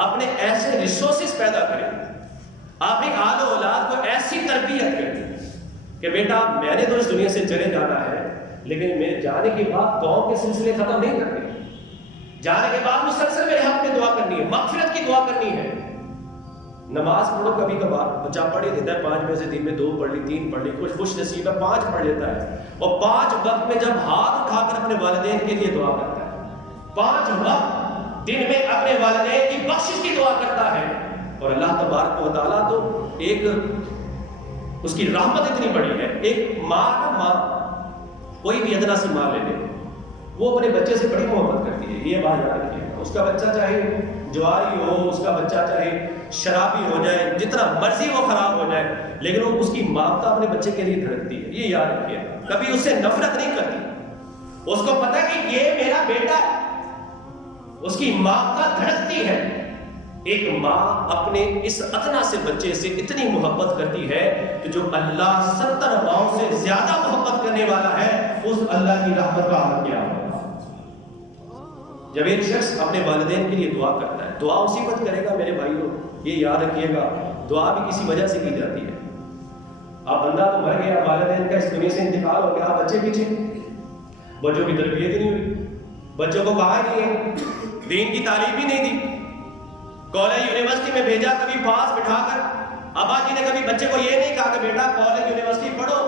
اپنے ایسے ریسورسز پیدا کریں، اپنی آل و اولاد کو ایسی تربیت کریں کہ بیٹا میں نے تو اس دنیا سے چلے جانا ہے، لیکن میرے جانے کے بعد دعاؤں کے سلسلے ختم نہیں کرنے، جانے کے بعد مسلسل میرے حق میں دعا کرنی ہے، مغفرت کی دعا کرنی ہے۔ نماز پڑھو کبھی کبھار، بچہ پڑھ ہی دیتا ہے 5 میں سے دن میں 2 پڑھ لی، 3 پڑھ لی، کچھ خوش نصیب ہے 5 پڑھ لیتا ہے، اور 5 وقت میں جب ہاتھ اٹھا کر اپنے والدین کے لیے دعا کرتا ہے، 5 وقت دن میں اپنے والدین کی بخشش کی دعا کرتا ہے، اور اللہ تبارک و تعالیٰ تو ایک اس کی رحمت اتنی بڑی ہے، ایک ماں کوئی بھی ادنا سی ماں لے لے وہ اپنے بچے سے بڑی محبت کرتی ہے، یہ بات یاد رکھیے گا۔ اس کا بچہ چاہے جواری ہو، اس کا بچہ چاہے شرابی ہو جائے، جتنا مرضی وہ خراب ہو جائے، لیکن وہ اس کی مامتا اپنے بچے کے لیے دھڑکتی ہے، یہ یاد رکھیے گا، کبھی اس سے نفرت نہیں کرتی، اس کو پتہ ہے کہ یہ میرا بیٹا ہے، اس کی مامتا دھڑکتی ہے۔ ایک ماں اپنے اس ادنا سے بچے سے اتنی محبت کرتی ہے کہ جو اللہ 70 ماؤں سے زیادہ محبت کرنے والا ہے، اس اللہ کی رحمت کا عالم کیا ہوگا۔ جب ایک شخص اپنے والدین کے لیے دعا کرتا ہے، دعا اسی وقت کرے گا میرے بھائیوں، یہ یاد رکھیے گا، دعا بھی کسی وجہ سے کی جاتی ہے۔ اب بندہ تو مر گیا، والدین کا اس دنیا سے انتقال ہو گیا، بچے پیچھے، بچوں کی تربیت نہیں ہوئی، بچوں کو کہا نہیں ہے، دین کی تعلیم بھی نہیں دی، کالج یونیورسٹی میں بھیجا، کبھی پاس بٹھا کر ابا جی نے کبھی بچے کو یہ نہیں کہا کہ بیٹا کالج یونیورسٹی پڑھو،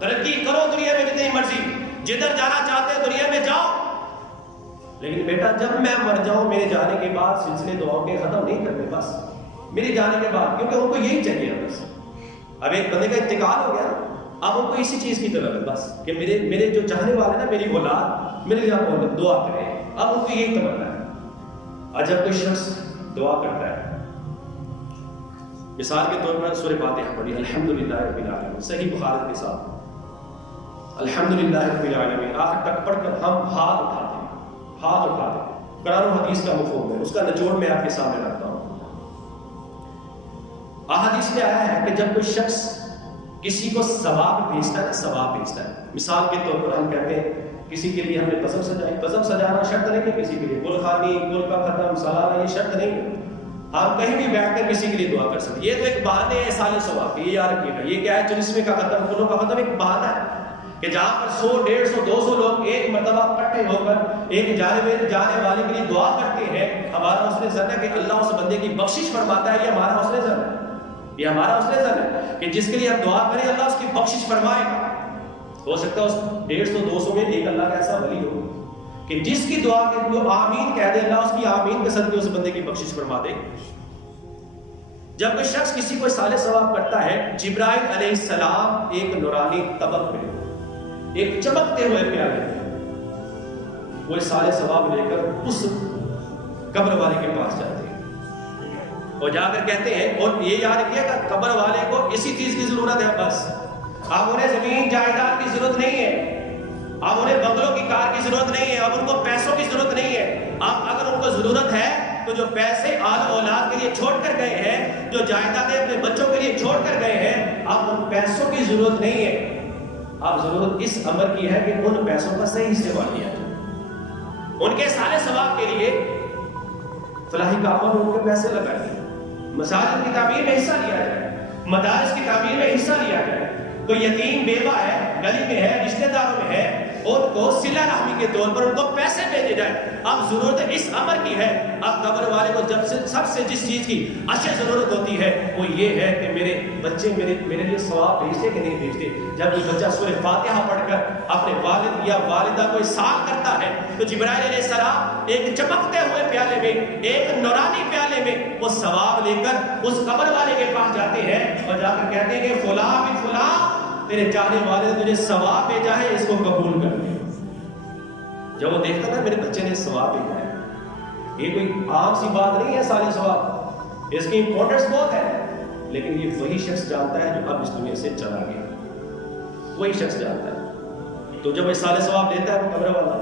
ترقی کرو دنیا میں جتنی مرضی، جدھر جانا چاہتے ہیں دنیا میں جاؤ، لیکن بیٹا جب میں مر جاؤں میرے جانے کے بعد سلسلے دعاؤں کے ختم نہیں کرنے، بس میرے جانے کے بعد، کیونکہ ان کو یہی چاہیے بس۔ اب ایک بندے کا انتقال ہو گیا، اب ان کو اسی چیز کی طرف ہے بس کہ میرے جو چاہنے والے نا، میری اولاد میرے لیے دعا کرے، اب ان کو یہی تمنا ہے۔ اور جب کوئی شخص دعا کرتا ہے، مثال کے طور پر سورہ فاتحہ پڑھی، الحمدللہ رب العالمین، صحیح بخاری کے ساتھ الحمدللہ رب العالمین آخر تک پڑھ کر ہم ہاتھ اٹھاتے ہیں، قرآن و حدیث کا مفہوم ہے، اس کا نچوڑ میں آپ کے سامنے رکھتا ہوں۔ احادیث میں آیا ہے کہ جب کوئی شخص کسی کو ثواب بھیجتا ہے، مثال کے طور پر ہم کہتے ہیں کسی کے لیے ہم نے پزم سجائی، پزم سجانا شرط نہیں کہ کسی کے لیے گل خانی، گل کا ختم، سالانہ، یہ شرط نہیں ہے، آپ کہیں بھی بیٹھ کر کسی کے لیے دعا کر سکتے، یہ تو ایک بہانے ہے احسان ثواب، یہ یاد رکھیے گا، یہ کیا ہے، چلسمے کا ختم، گلوں کا ختم ایک بہانہ ہے کہ جہاں پر 100 150 200 لوگ ایک مرتبہ اکٹھے ہو کر ایک جانے والے کے لیے دعا کرتے ہیں، ہمارا حسن ظن ہے کہ اللہ اس بندے کی بخشش فرماتا ہے، یہ ہمارا حسن ظن ہے، یہ ہمارا حسن ظن ہے کہ جس کے لیے ہم دعا کریں اللہ اس کی بخشش فرمائے گا۔ ہو سکتا ہے اس 150 200 میں ایک اللہ کا ایسا ولی ہو کہ جس کی دعا کے جو آمین کہہ دے، اللہ اس کی آمین کے صدقے اس بندے کی بخشش فرما دے۔ جب کوئی شخص کسی کو صالح ثواب کرتا ہے، جبرائیل علیہ السلام ایک نورانی طبق میں، ایک چمکتے ہوئے پیالے میں وہ صالح ثواب لے کر اس قبر والے کے پاس جاتے ہیں اور جا کر کہتے ہیں، اور یہ یاد رکھیے کہ قبر والے کو اسی چیز کی ضرورت ہے، بس اب انہیں زمین جائیداد کی ضرورت نہیں ہے، اب انہیں بنگلوں کی کار کی ضرورت نہیں ہے، اب ان کو پیسوں کی ضرورت نہیں ہے، اب اگر ان کو ضرورت ہے تو جو پیسے آل اولاد کے لیے چھوڑ کر گئے ہیں، جو جائیدادیں اپنے بچوں کے لیے چھوڑ کر گئے ہیں، اب ان پیسوں کی ضرورت نہیں ہے، اب ضرورت اس امر کی ہے کہ ان پیسوں کا صحیح استعمال کیا جائے، ان کے صالح ثواب کے لیے فلاحی کاموں میں ان کے پیسے لگائیں، مساجد کی تعمیر میں حصہ لیا جائے، مدارس کی تعمیر میں حصہ لیا جائے، کوئی یتیم بیوہ ہے، گلی میں ہے، رشتہ داروں میں ہے، ان کو صلہ رحمی کے طور پر ان کو پیسے بھیجے جائے۔ اب ضرورت اس امر کی ہے، اب قبر والے کو جب سے سب سے جس چیز کی اشد ضرورت ہوتی ہے وہ یہ ہے کہ میرے بچے میرے لیے ثواب بھیجتے کہ نہیں بھیجتے۔ جب کوئی بچہ سورہ فاتحہ پڑھ کر اپنے والد یا والدہ کو احسان کرتا ہے تو جبرائیل علیہ السلام ایک چمکتے ہوئے پیالے میں، ایک نورانی پیالے میں وہ ثواب لے کر اس قبر والے کے پاس جاتے ہیں اور جا کر کہتے ہیں کہ فلاں بن فلاں، تیرے چاہنے والے نے تجھے ثواب بھیجا ہے، اس کو قبول کر لے۔ جب وہ دیکھتا نا میرے بچے نے ثواب بھیجا ہے، یہ کوئی عام سی بات نہیں ہے، صالح ثواب، اس کی امپورٹنس بہت ہے، لیکن یہ وہی شخص جانتا ہے جو اب اس دنیا سے چلا گیا، وہی شخص جانتا ہے۔ تو جب وہ صالح ثواب لیتا ہے وہ قبر والا،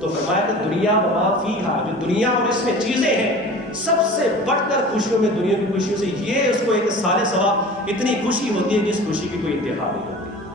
تو فرمایا کہ دنیا وما فیہا، جو دنیا اور اس میں چیزیں ہیں، سب سے بڑھ کر خوشیوں میں، دنیا کی خوشیوں سے یہ اس کو ایک صالح ثواب اتنی خوشی ہوتی ہے جس خوشی کی کوئی انتہا نہیں ہوتی۔